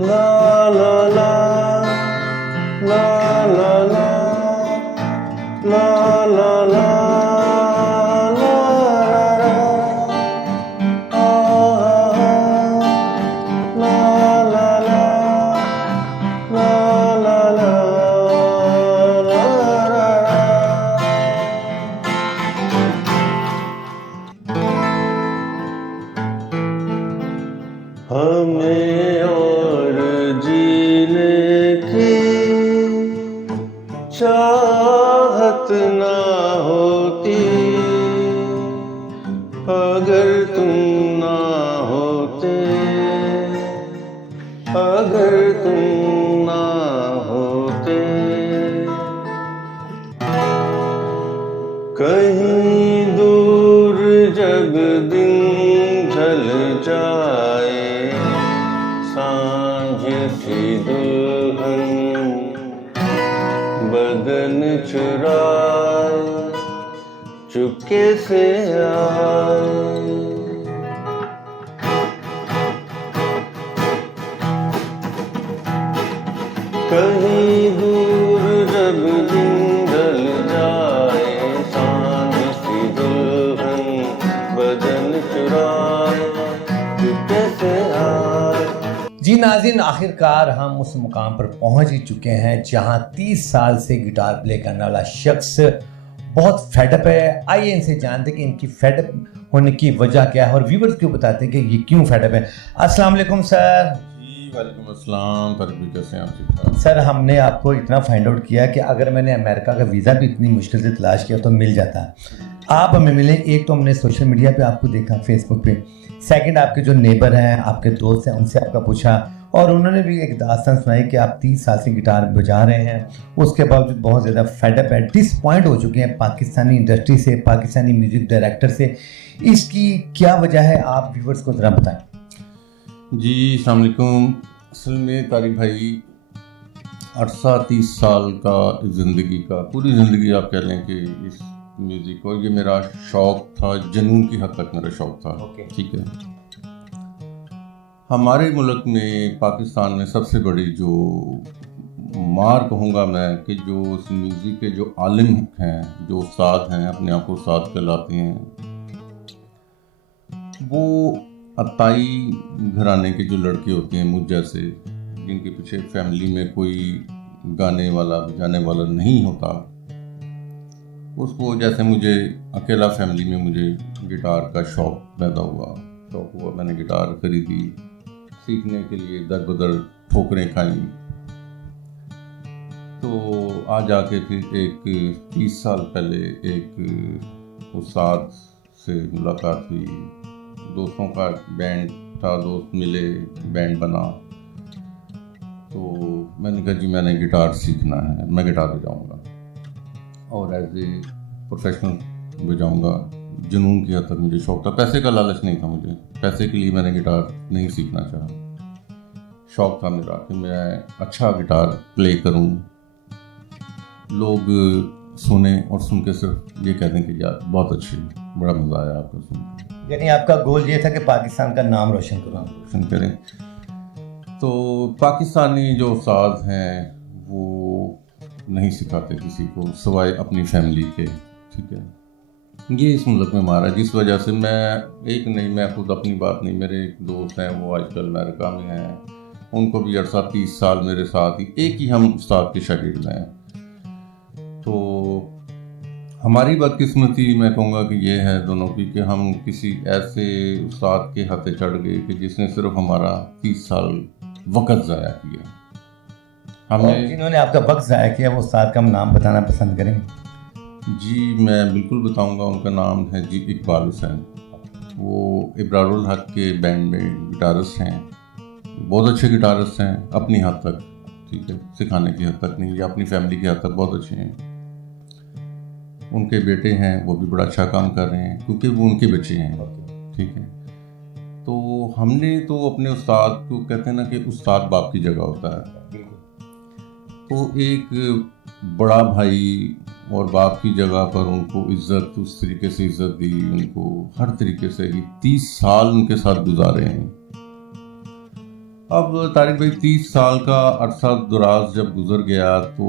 ला ला ला ला ला ला ला ला ला हमें और जीने की चाहत ना होती अगर तुम ना होते, अगर तुम ना होते। कहीं दूर जब दिन ढल जाए, सांझ सी दुल्हन बदन चुराए चुपके से आए। कहीं दूर जब दिन ढल जाए, सांझ सी दुल्हन बदन चुराए चुपके से आए। जी नाज़रीन, आखिरकार हम उस मुकाम पर पहुंच ही चुके हैं जहां 30 साल से गिटार प्ले करने वाला शख्स बहुत फेडअप है। आइए इनसे जानते हैं कि इनकी फेडअप होने की वजह क्या है और व्यूवर्स क्यों बताते हैं कि ये क्यों फेडअप है। अस्सलाम वालेकुम सर। जी वालेकुम अस्सलाम। फरबी कैसे हैं आप? ठीक ठाक सर, हमने आपको इतना फाइंड आउट किया कि अगर मैंने अमेरिका का वीज़ा भी इतनी मुश्किल से तलाश किया तो मिल जाता। आप हमें मिले। एक तो हमने सोशल मीडिया पे आपको देखा, फेसबुक पे। सेकंड, आपके जो नेबर हैं, आपके दोस्त हैं, उनसे आपका पूछा और उन्होंने भी एक दास्तान सुनाई कि आप 30 साल से गिटार बजा रहे हैं, उसके बावजूद बहुत ज़्यादा फेडअप है, डिसपॉइंट हो चुके हैं पाकिस्तानी इंडस्ट्री से, पाकिस्तानी म्यूज़िक डायरेक्टर से। इसकी क्या वजह है, आप व्यूवर्स को ज़रा बताएं। जी अस्सलाम वालेकुम। असल में तारिक भाई, अरसा 30 साल का ज़िंदगी का, पूरी ज़िंदगी आप कह लें कि इस म्यूज़िक को, ये मेरा शौक़ था, जुनून की हद तक मेरा शौक़ था। ठीक है। हमारे मुल्क में, पाकिस्तान में सबसे बड़ी जो मार कहूँगा मैं कि जो उस म्यूज़िक के जो आलिम हैं, जो उस्ताद हैं, अपने आप को उस्ताद कहलाते हैं, वो अताई घराने के जो लड़के होते हैं मुझ जैसे, जिनके पीछे फैमिली में कोई गाने वाला बजाने वाला नहीं होता, उसको जैसे मुझे अकेला फैमिली में मुझे गिटार का शौक़ पैदा हुआ। मैंने गिटार खरीदी, सीखने के लिए दर बदर ठोकरें खाई। तो आज आके फिर एक 30 साल पहले एक उस्ताद से मुलाकात हुई। दोस्तों का बैंड था, दोस्त मिले, बैंड बना। तो मैंने कहा जी मैंने गिटार सीखना है, मैं गिटार बजाऊंगा और एज ए प्रोफेशनल बजाऊंगा। जुनून की हद तक मुझे शौक़ था, पैसे का लालच नहीं था मुझे, पैसे के लिए मैंने गिटार नहीं सीखना चाहा। शौक़ था मेरा कि मैं अच्छा गिटार प्ले करूं, लोग सुने और सुन के सिर्फ ये कहते हैं कि यार बहुत अच्छी, बड़ा मज़ा आया आपका सुन के। यानी आपका गोल ये था कि पाकिस्तान का नाम रोशन करें। तो पाकिस्तानी जो उस्ताद हैं वो नहीं सिखाते किसी को सिवाय अपनी फैमिली के। ठीक है, ये इस मुल्क में मारा, जिस वजह से मैं खुद अपनी बात नहीं, मेरे एक दोस्त हैं वो आजकल अमेरिका में हैं, उनको भी अरसा 30 साल मेरे साथ ही, एक ही हम उस्ताद के शागिर्द हैं। तो हमारी बदकिस्मती मैं कहूँगा कि ये है दोनों की कि हम किसी ऐसे उस्ताद के हाथे चढ़ गए कि जिसने सिर्फ हमारा 30 साल वक़्त ज़ाया किया। हमें जिन्होंने आपका वक्त ज़ाया किया, वो उस्ताद का नाम बताना पसंद करेंगे? जी मैं बिल्कुल बताऊंगा। उनका नाम है जी इकबाल हुसैन। वो इब्रारुल हक के बैंड में गिटारिस्ट हैं, बहुत अच्छे गिटारिस्ट हैं अपनी हद तक। ठीक है, सिखाने की हद तक नहीं, या अपनी फैमिली की हद तक बहुत अच्छे हैं। उनके बेटे हैं, वो भी बड़ा अच्छा काम कर रहे हैं क्योंकि वो उनके बच्चे हैं। ठीक है, तो हमने तो अपने उस्ताद को कहते हैं ना कि उस्ताद बाप की जगह होता है। तो एक बड़ा भाई और बाप की जगह पर उनको इज्जत, उस तरीके से इज्जत दी, उनको हर तरीके से ही 30 साल उनके साथ गुजारे हैं। अब तारिक भाई 30 साल का अरसा दराज जब गुजर गया तो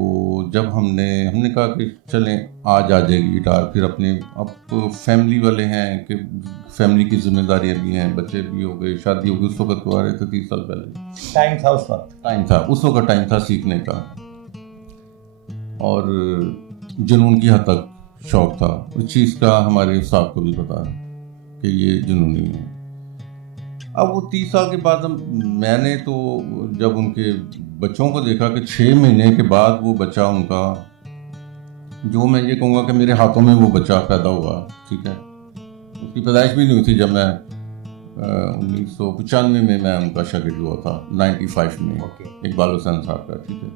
जब हमने कहा कि चलें आज आ जाएगी गिटार, फिर अब फैमिली वाले हैं कि फैमिली की जिम्मेदारियां भी हैं, बच्चे भी हो गए, शादी हो गई, उस वक्त तो आ रहे थे 30 साल पहले। उस वक्त टाइम था सीखने का, और जुनून की हद तक शौक था उस चीज़ का। हमारे उस्ताद को भी पता है कि ये जुनूनी है। अब वो 30 साल के बाद मैंने तो जब उनके बच्चों को देखा कि 6 महीने के बाद वो बच्चा उनका, जो मैं ये कहूँगा कि मेरे हाथों में वो बच्चा पैदा हुआ, ठीक है, उसकी पैदाइश भी नहीं हुई थी जब मैं 1995 में मैं उनका शागिर्द हुआ था, 95 में इकबाल हुसैन साहब का, ठीक है,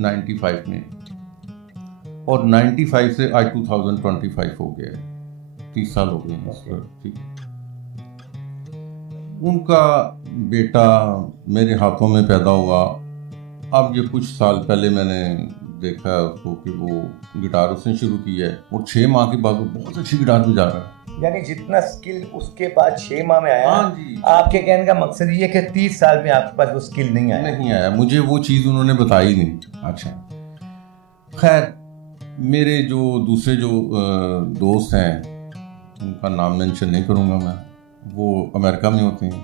95 में, और 95 से आज 2025 हो गया, 30 साल हो गए हैं इस पर, ठीक है। उनका बेटा मेरे हाथों में पैदा हुआ। अब ये कुछ साल पहले मैंने देखा उसको कि वो गिटार उसने शुरू की है, और 6 माह के बाद वो बहुत अच्छी गिटार बजा रहा है। यानी जितना स्किल उसके बाद 6 माह में आया। हाँ जी। आपके कहने का मकसद ये है कि 30 साल में आपके पास वो स्किल नहीं आया? मुझे वो चीज़ उन्होंने बताई नहीं। अच्छा, खैर, मेरे जो दूसरे जो दोस्त हैं, उनका नाम मेंशन नहीं करूँगा मैं, वो अमेरिका में होते हैं,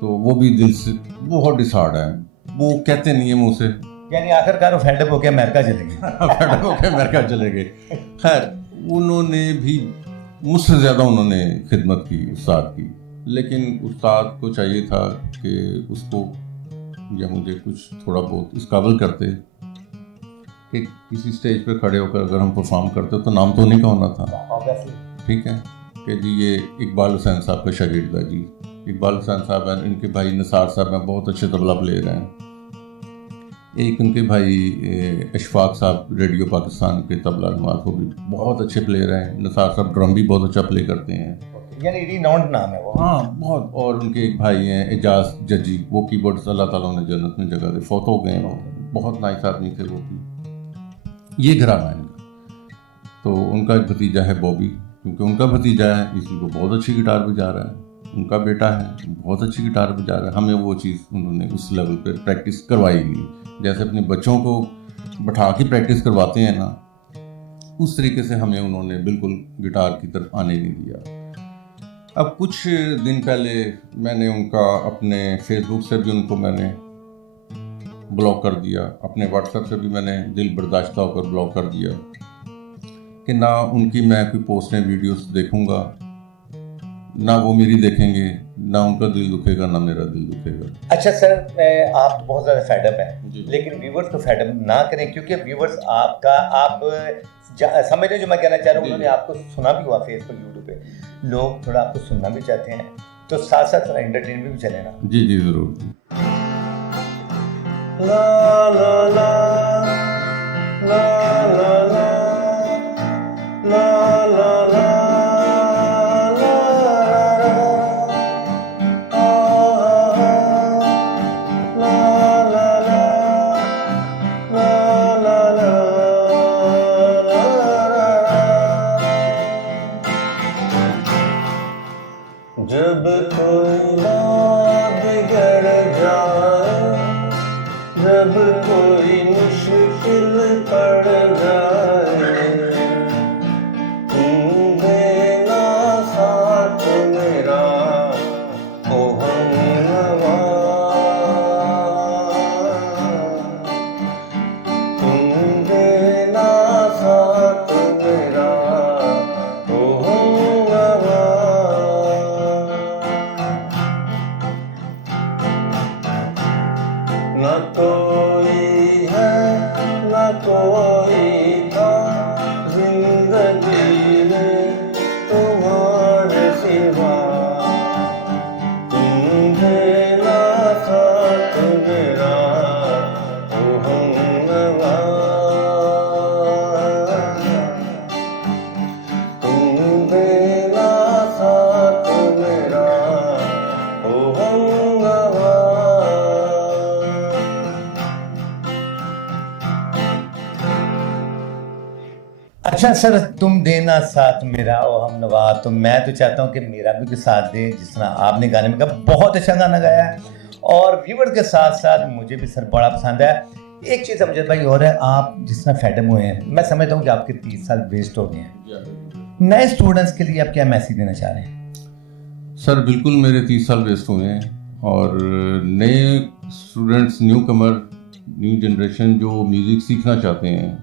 तो वो भी दिल से बहुत डिसहार्ड है, वो कहते नहीं है मुँह से। यानी आखिरकार वो फेडअप होकर अमेरिका चले गए। फेडअप होकर अमेरिका चले गए। खैर, उन्होंने भी मुझसे ज़्यादा उन्होंने खिदमत की उस्ताद की, लेकिन उस्ताद को चाहिए था कि उसको या मुझे कुछ थोड़ा बहुत इस काबिल करते कि किसी स्टेज पे खड़े होकर अगर हम परफॉर्म करते तो नाम तो नहीं का होना था, ठीक है, कि जी ये इकबाल हुसैन साहब का शागिर्द है जी। इकबाल हुसैन साहब हैं, इनके भाई निसार साहब हैं, बहुत अच्छे तबला प्लेयर हैं। एक उनके भाई अशफाक साहब रेडियो पाकिस्तान के तबला नवाज, वो भी बहुत अच्छे प्लेयर हैं। निसार साहब ड्रम भी बहुत अच्छा प्ले करते हैं, यानी रिनाउंड नाम है वो। हाँ, बहुत। और उनके एक भाई हैं एजाज जज्जी, वो कीबोर्ड अल्लाह ताला उन्हें जन्नत में जगह दे, फौत हो गए हैं, बहुत नाइस आदमी थे वो भी। ये घराना है इनका। तो उनका एक भतीजा है बॉबी, क्योंकि उनका भतीजा है इसलिए वो बहुत अच्छी गिटार बजा रहा है। उनका बेटा है बहुत अच्छी गिटार बजा रहा है। हमें वो चीज़ उन्होंने उस लेवल पे प्रैक्टिस करवाई नहीं, जैसे अपने बच्चों को बैठा के प्रैक्टिस करवाते हैं ना, उस तरीके से हमें उन्होंने बिल्कुल गिटार की तरफ आने नहीं दिया। अब कुछ दिन पहले मैंने उनका अपने फेसबुक से भी उनको मैंने ब्लॉक कर दिया, अपने व्हाट्सएप से भी मैंने दिल बर्दाश्ता होकर ब्लॉक कर दिया कि ना उनकी मैं कोई पोस्ट में वीडियोस देखूंगा, ना वो मेरी देखेंगे, ना उनका दिल दुखेगा ना मेरा दिल दुखेगा। अच्छा सर, आप तो बहुत ज़्यादा फेडअप हैं, लेकिन व्यूवर्स को फेडअप ना करें, क्योंकि व्यूवर्स आप समझ रहे जो मैं कहना चाह रहा हूँ। उन्होंने आपको सुना भी हुआ फेसबुक यूट्यूब पे, लोग थोड़ा आपको सुनना भी चाहते हैं, तो साथ साथ थोड़ा एंटरटेनमेंट भी चले ना। जी जी ज़रूर। ला ला ला ला ला ला ला ला ला जब कोई बात बिगड़ जाए, जब कोई मुश्किल पड़ जाए, तुम देना साथ मेरा ओ हमनवा, तुम देना साथ मेरा ओ हमनवा। ना कोई है ना कोई था जिंदगी में तुम्हारे सिवा, तुम देना साथ मेरा ओ हमनवा, तुम देना साथ मेरा ओ हमनवा। अच्छा सर, तुम देना साथ मेरा ओ हमनवा, तो मैं तो चाहता हूँ कि मेरा भी कुछ साथ दे, जिस तरह आपने गाने में कहा, बहुत अच्छा गाना गाया है। और व्यूवर्स के साथ साथ मुझे भी सर बड़ा पसंद है। एक चीज़ अमजद भाई और है, आप जिस तरह फेडअप हुए हैं, मैं समझता हूँ कि आपके 30 साल वेस्ट हो गए हैं। नए स्टूडेंट्स के लिए आप क्या मैसेज देना चाह रहे हैं? सर बिल्कुल मेरे 30 साल वेस्ट हुए हैं, और नए स्टूडेंट्स, न्यू कमर, न्यू जनरेशन जो म्यूज़िक सीखना चाहते हैं,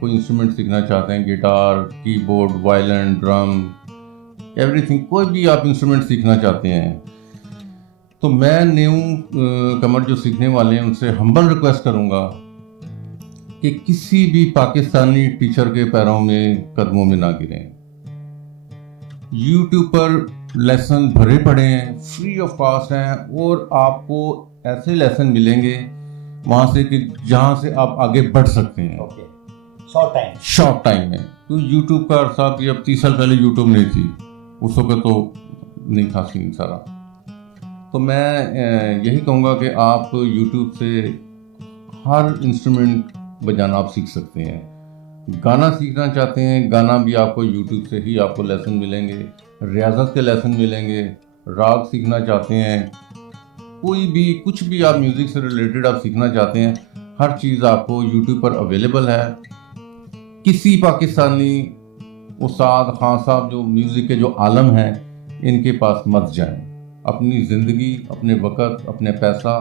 कोई इंस्ट्रूमेंट सीखना चाहते हैं, guitar, keyboard, violin, drum, everything, कोई भी आप इंस्ट्रूमेंट सीखना चाहते हैं, तो मैं न्यू कमर जो सीखने वाले हैं उनसे हम्बल रिक्वेस्ट करूंगा कि किसी भी पाकिस्तानी टीचर के पैरों में, कदमों में ना गिरें। यूट्यूब पर लेसन भरे पड़े हैं, फ्री ऑफ कॉस्ट हैं, और आपको ऐसे लेसन मिलेंगे वहाँ से कि जहाँ से आप आगे बढ़ सकते हैं शॉर्ट टाइम में। तो यूट्यूब का अर्थ था कि अब 30 साल पहले यूट्यूब नहीं थी, उस वक्त तो नहीं था सीन सारा। तो मैं यही कहूँगा कि आप यूट्यूब से हर इंस्ट्रूमेंट बजाना आप सीख सकते हैं। गाना सीखना चाहते हैं, गाना भी आपको यूट्यूब से ही आपको लेसन मिलेंगे, रियाजत के लेसन मिलेंगे। राग सीखना चाहते हैं, कोई भी कुछ भी आप म्यूज़िक से रिलेटेड आप सीखना चाहते हैं, हर चीज़ आपको यूट्यूब पर अवेलेबल है। किसी पाकिस्तानी उस्ताद खान साहब जो म्यूज़िक के जो आलम हैं, इनके पास मत जाएं। अपनी ज़िंदगी, अपने वक़्त, अपने पैसा,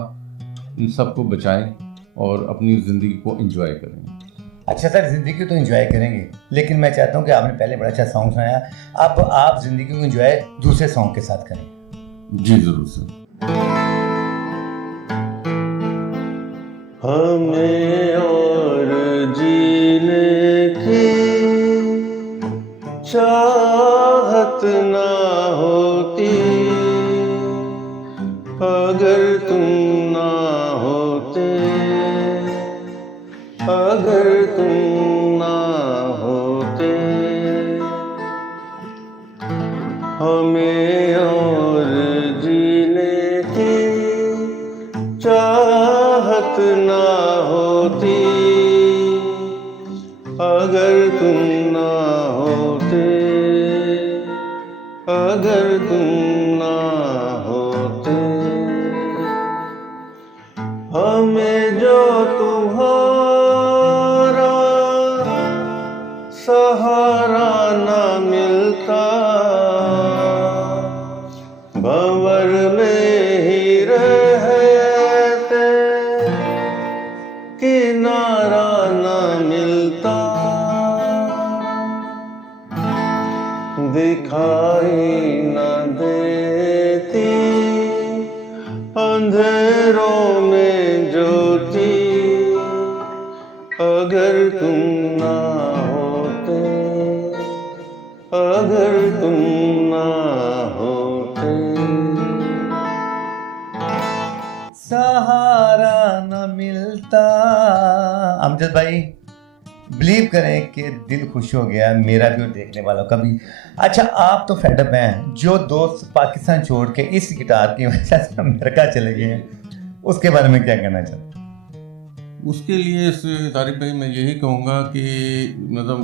इन सब को बचाएं और अपनी ज़िंदगी को एंजॉय करें। अच्छा सर, ज़िंदगी तो एंजॉय करेंगे, लेकिन मैं चाहता हूँ कि आपने पहले बड़ा अच्छा सॉन्ग सुनाया, अब आप ज़िंदगी को एंजॉय दूसरे सॉन्ग के साथ करें। जी ज़रूर सर। हमें और जीने की चाहत ना होती अगर तुम ना होते, अगर तुम ना होते। हमें और जीने की चाहत ना होती अगर तुम ना होते, अगर तुम ना होते। हमें जो तुम्हारा सहारा ना मिलता, भंवर में ही रहते किनारा ना मिलता। दिखाई ना देती अंधेरों में ज्योति अगर तुम ना होते, अगर तुम ना होते। सहारा न मिलता। अमजद भाई, बिलीव करें कि दिल खुश हो गया मेरा भी और देखने वालों का भी। अच्छा, आप तो फेडअप हैं, जो दोस्त पाकिस्तान छोड़ के इस गिटार की वजह से अमेरिका चले गए हैं, उसके बारे में क्या कहना चाहते हैं? उसके लिए तारिक भाई मैं यही कहूँगा कि मतलब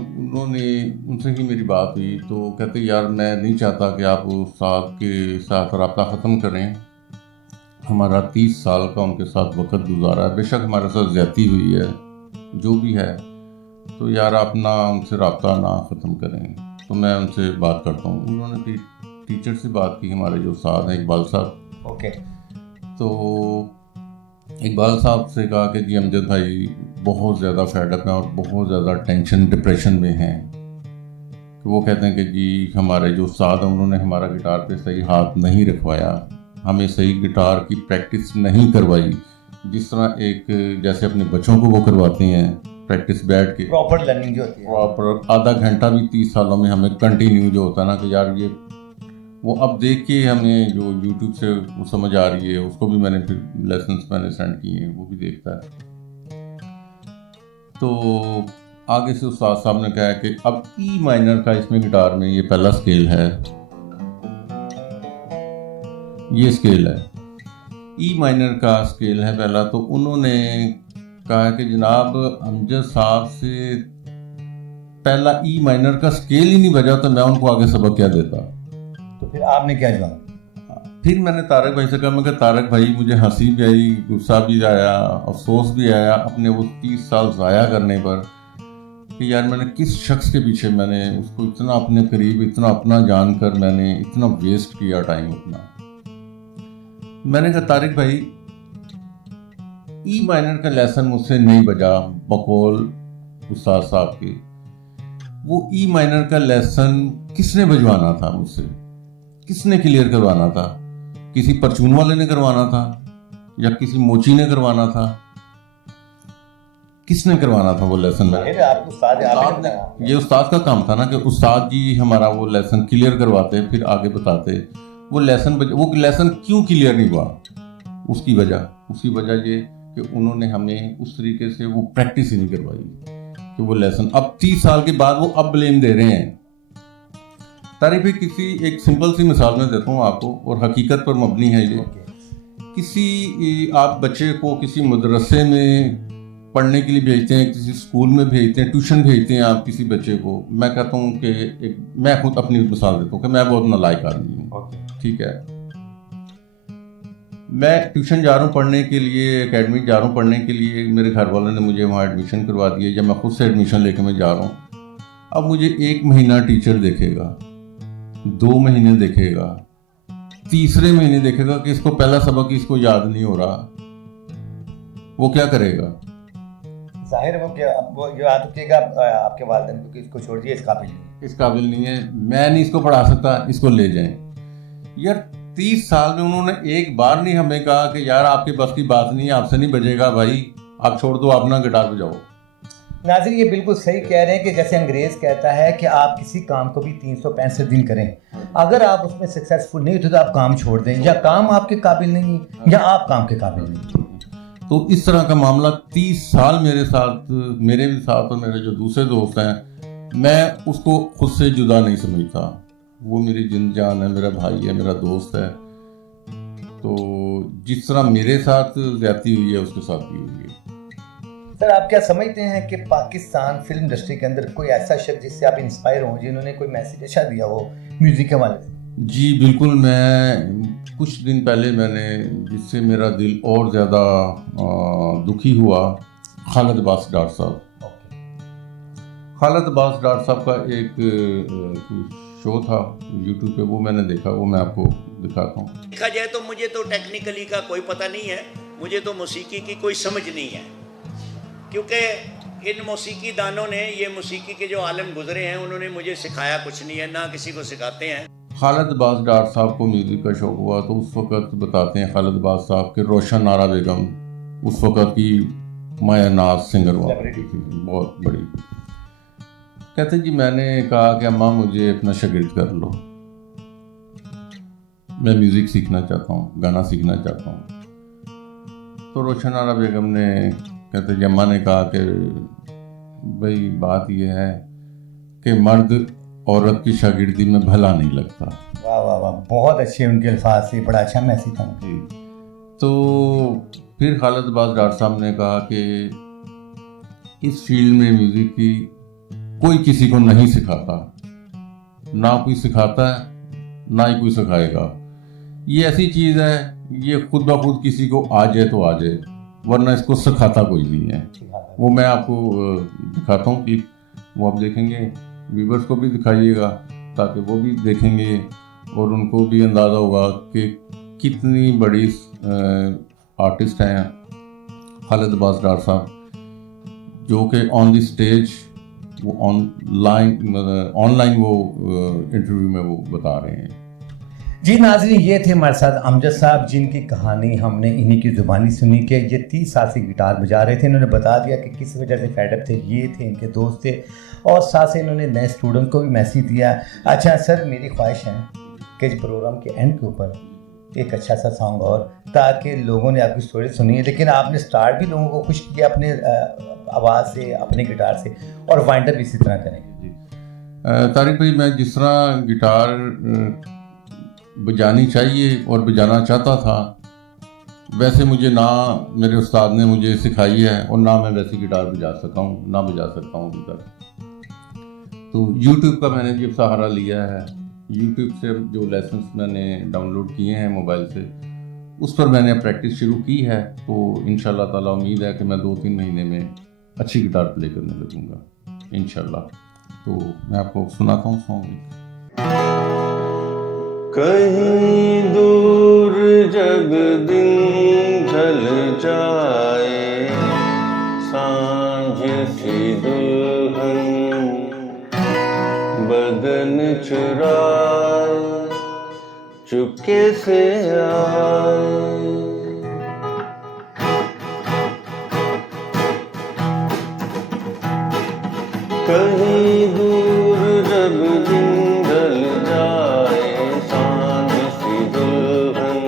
उनसे ही मेरी बात हुई, तो कहते यार मैं नहीं चाहता कि आप उस्ताद के साथ रब्ता ख़त्म करें। हमारा 30 साल का उनके साथ वक्त गुजारा है, बेशक हमारे साथ ज़्यादती हुई है, जो भी है, तो यार आप ना उनसे रब्ता ना ख़त्म करें। तो मैं उनसे बात करता हूँ। उन्होंने टीचर से बात की, हमारे जो उस्ताद हैं इकबाल साहब। ओके। तो इकबाल साहब से कहा कि जी अमजद भाई बहुत ज़्यादा फेडअप हैं और बहुत ज़्यादा टेंशन, डिप्रेशन में हैं। तो वो कहते हैं कि जी हमारे जो उस्ताद हैं उन्होंने हमारा गिटार पे सही हाथ नहीं रखवाया, हमें सही गिटार की प्रैक्टिस नहीं करवाई, जिस तरह एक जैसे अपने बच्चों को वो करवाते हैं प्रैक्टिस बैठ के, प्रॉपर लर्निंग जो होती है, प्रॉपर आधा घंटा भी 30 सालों में हमें कंटिन्यू जो होता है ना कि यार ये वो अब देख के हमें जो यूट्यूब से वो समझ आ रही है, उसको भी मैंने फिर लेसन्स मैंने सेंड किए हैं, वो भी देखता है। तो आगे से उस्ताद साहब ने कहा कि अब ई माइनर का इसमें गिटार में ये पहला स्केल है, ये स्केल है, ई माइनर का स्केल है पहला। तो उन्होंने कहा कि जनाब अमजद साहब से पहला ई माइनर का स्केल ही नहीं बजा तो मैं उनको आगे सबक क्या देता। तो फिर आपने क्या जवाब? फिर मैंने तारक भाई से कहा, मैं कहा तारक भाई मुझे हंसी भी आई, गुस्सा भी आया, अफसोस भी आया अपने वो 30 साल ज़ाया करने पर कि यार मैंने किस शख्स के पीछे मैंने उसको इतना अपने करीब, इतना अपना जानकर मैंने इतना वेस्ट किया टाइम अपना। मैंने कहा तारिक भाई ई माइनर का लेसन मुझसे नहीं बजा बकौल उस्ताद साहब के। वो ई माइनर का लेसन किसने बजवाना था मुझसे, किसने क्लियर करवाना था? किसी परचून वाले ने करवाना था या किसी मोची ने करवाना था? किसने करवाना था वो लेसन में? ये उस्ताद का काम था ना कि उस्ताद जी हमारा वो लेसन क्लियर करवाते, फिर आगे बताते। वो लेसन क्यों क्लियर नहीं हुआ? उसकी वजह ये कि उन्होंने हमें उस तरीके से वो प्रैक्टिस ही नहीं करवाई कि वो लेसन अब 30 साल के बाद वो अब ब्लेम दे रहे हैं। तारीफ किसी एक सिंपल सी मिसाल में देता हूँ आपको, और हकीकत पर मबनी है ये। किसी आप बच्चे को किसी मदरसे में पढ़ने के लिए भेजते हैं, किसी स्कूल में भेजते हैं, ट्यूशन भेजते हैं आप किसी बच्चे को। मैं कहता हूँ कि मैं खुद अपनी मिसाल देता हूँ कि मैं बहुत नालायक आदमी हूँ, ठीक है। मैं ट्यूशन जा रहा हूँ पढ़ने के लिए, एकेडमी जा रहा हूँ पढ़ने के लिए, मेरे घर वालों ने मुझे वहाँ एडमिशन करवा दिया, या मैं खुद से एडमिशन लेकर मैं जा रहा हूँ। अब मुझे 1 महीना टीचर देखेगा, 2 महीने देखेगा, तीसरे महीने देखेगा कि इसको पहला सबक इसको याद नहीं हो रहा, वो क्या करेगा? जाहिर है वो याद रखिएगा आपके वालिदैन को कि इसको छोड़ दिए, इस काबिल नहीं है, मैं नहीं इसको पढ़ा सकता, इसको ले जाएं। यार 30 साल में उन्होंने एक बार नहीं हमें कहा कि यार आपके बस की बात नहीं है, आपसे नहीं बजेगा भाई, आप छोड़ दो, अपना गिटार बजाओ। नाज़िर ये बिल्कुल सही कह रहे हैं कि जैसे अंग्रेज़ कहता है कि आप किसी काम को भी 365 दिन करें, अगर आप उसमें सक्सेसफुल नहीं होते तो आप काम छोड़ दें, या काम आपके काबिल नहीं या आप काम के काबिल नहीं। तो इस तरह का मामला 30 साल मेरे भी साथ और मेरे जो दूसरे दोस्त हैं, मैं उसको खुद से जुदा नहीं समझता। वो मेरी जिंद जान है, मेरा भाई है, मेरा दोस्त है। तो जिस तरह मेरे साथ ज्यादती हुई है उसके साथ भी हुई है। सर आप क्या समझते हैं कि पाकिस्तान फिल्म इंडस्ट्री के अंदर कोई ऐसा शख्स जिससे आप इंस्पायर हों, जिन्होंने कोई मैसेज अच्छा दिया हो म्यूजिक के हवाले से? जी बिल्कुल। मैं कुछ दिन पहले मैंने, जिससे मेरा दिल और ज़्यादा दुखी हुआ, खालिद अब्बास डार साहब। खालिद अब्बास डार साहब का एक शो था यूट्यूब पे, वो मैंने देखा, वो मैं आपको दिखाता हूँ। देखा जाए तो मुझे तो टेक्निकली का कोई पता नहीं है, मुझे तो मौसीकी की कोई समझ नहीं है, क्योंकि इन मौसीकी दानों ने, ये मौसीकी के जो आलम गुजरे हैं, उन्होंने मुझे सिखाया कुछ नहीं है, ना किसी को सिखाते हैं। खालिद अब्बास डार साहब को म्यूज़िक का शौक़ हुआ तो उस वक़्त बताते हैं खालिद अब्बास साहब के रोशन नारा बेगम उस वक़्त की माया नाज सिंगर हुआ थी, बहुत बड़ी। कहते जी मैंने कहा कि अम्मा मुझे अपना शागिर्द कर लो, मैं म्यूज़िक सीखना चाहता हूँ, गाना सीखना चाहता हूँ। तो रोशन नारा बेगम ने, कहते जी अम्मा ने कहा कि भाई बात यह है कि मर्द औरत की शागिर्दी में भला नहीं लगता। वाह वाह वाह, बहुत अच्छे उनके अल्फाज से, बड़ा अच्छा मैसेज था। तो फिर खालिद अब्बास डार साहब ने कहा कि इस फील्ड में म्यूज़िक की कोई किसी को नहीं सिखाता, ना कोई सिखाता है ना ही कोई सिखाएगा। ये ऐसी चीज़ है, ये खुद ब खुद किसी को आ जाए तो आ जाए, वरना इसको सिखाता कोई नहीं है। वो मैं आपको दिखाता हूँ क्लिप, वो आप देखेंगे, व्यूवर्स को भी दिखाइएगा ताकि वो भी देखेंगे और उनको भी अंदाज़ा होगा कि कितनी बड़ी आर्टिस्ट हैं खालिद अब्बास डार साहब, जो कि ऑन द स्टेज, वो ऑनलाइन वो इंटरव्यू में वो बता रहे हैं। जी नाज़रीन, ये थे हमारे साथ अमजद साहब, जिनकी कहानी हमने इन्हीं की ज़ुबानी सुनी कि ये 30 साल से गिटार बजा रहे थे। इन्होंने बता दिया कि किस वजह से फेडअप थे, ये थे इनके दोस्त थे, और साथ से इन्होंने नए स्टूडेंट को भी मैसेज दिया। अच्छा सर, मेरी ख्वाहिश है कि प्रोग्राम के एंड के ऊपर एक अच्छा सा सॉन्ग और, ताकि लोगों ने आपकी स्टोरी सुनी है, लेकिन आपने स्टार्ट भी लोगों को खुश किया अपने आवाज़ से, अपने गिटार से, और वाइंड अप इसी तरह करेंगे। तारिक भाई, मैं जिस तरह गिटार बजानी चाहिए और बजाना चाहता था, वैसे मुझे ना मेरे उस्ताद ने मुझे सिखाई है और ना मैं वैसे गिटार बजा सकता हूँ, ना बजा सकता हूँ अभी तक। तो YouTube का मैंने जब सहारा लिया है, यूट्यूब से जो लेसन्स मैंने डाउनलोड किए हैं मोबाइल से, उस पर मैंने प्रैक्टिस शुरू की है। तो इंशाल्लाह ताला उम्मीद है कि मैं 2-3 महीने में अच्छी गिटार प्ले करने लगूंगा इंशाल्लाह। तो मैं आपको सुनाता हूँ सॉन्ग। कहीं दूर जब दिन ढल जाए, सांझ सी दुल्हन बदन चुराए, चुपके से आए। कहीं दूर जब दिन ढल जाए, सांझ सी दुल्हन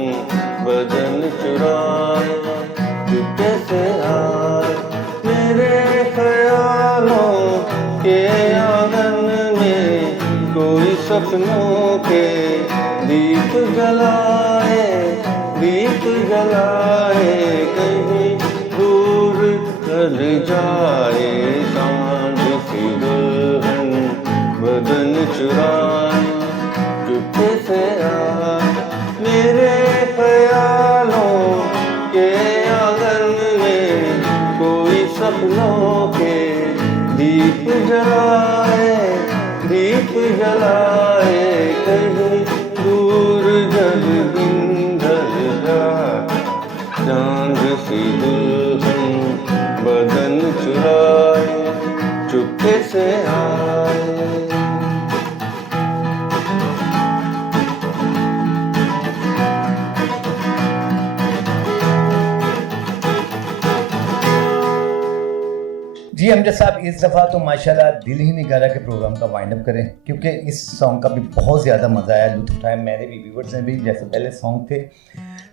बदन चुराए, चुपके से आए। मेरे ख्यालों के आंगन में कोई सपनों के दीप जलाए, दीप जलाए। कहीं दूर ढल जाए, सांझ सी दुल्हन बदन चुराए, चुपके से आए। मेरे ख्यालों के आंगन में कोई सपनों के दीप जलाए, दीप जलाए। कहीं दूर जब दिन ढल जाए, चांद सी दुल्हन बदन चुराए, चुपके से आए। जी अमजद साहब, इस दफ़ा तो माशाल्लाह दिल ही नहीं कर रहा कि प्रोग्राम का वाइंड अप करें, क्योंकि इस सॉन्ग का भी बहुत ज़्यादा मज़ा आया, लुत्फ़ उठाया मेरे भी, व्यूवर्स ने भी। जैसे पहले सॉन्ग थे,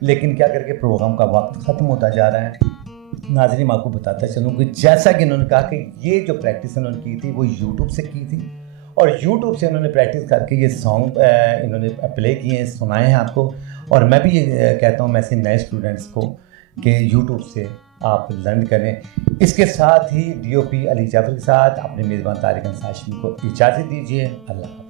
लेकिन क्या करके प्रोग्राम का वक्त ख़त्म होता जा रहा है। नाज़रीन, आपको बताता चलूँ कि जैसा कि इन्होंने कहा कि ये जो प्रैक्टिस इन्होंने की थी वो यूट्यूब से की थी, और यूट्यूब से इन्होंने प्रैक्टिस करके ये सॉन्ग इन्होंने प्ले किए हैं, सुनाए हैं आपको। और मैं भी ये कहता हूँ मैसे नए स्टूडेंट्स को कि यूट्यूब से आप लर्न करें। इसके साथ ही DOP अली जाफर के साथ अपने मेज़बान तारिक हाशिमी को इजाज़त दीजिए। अल्लाह।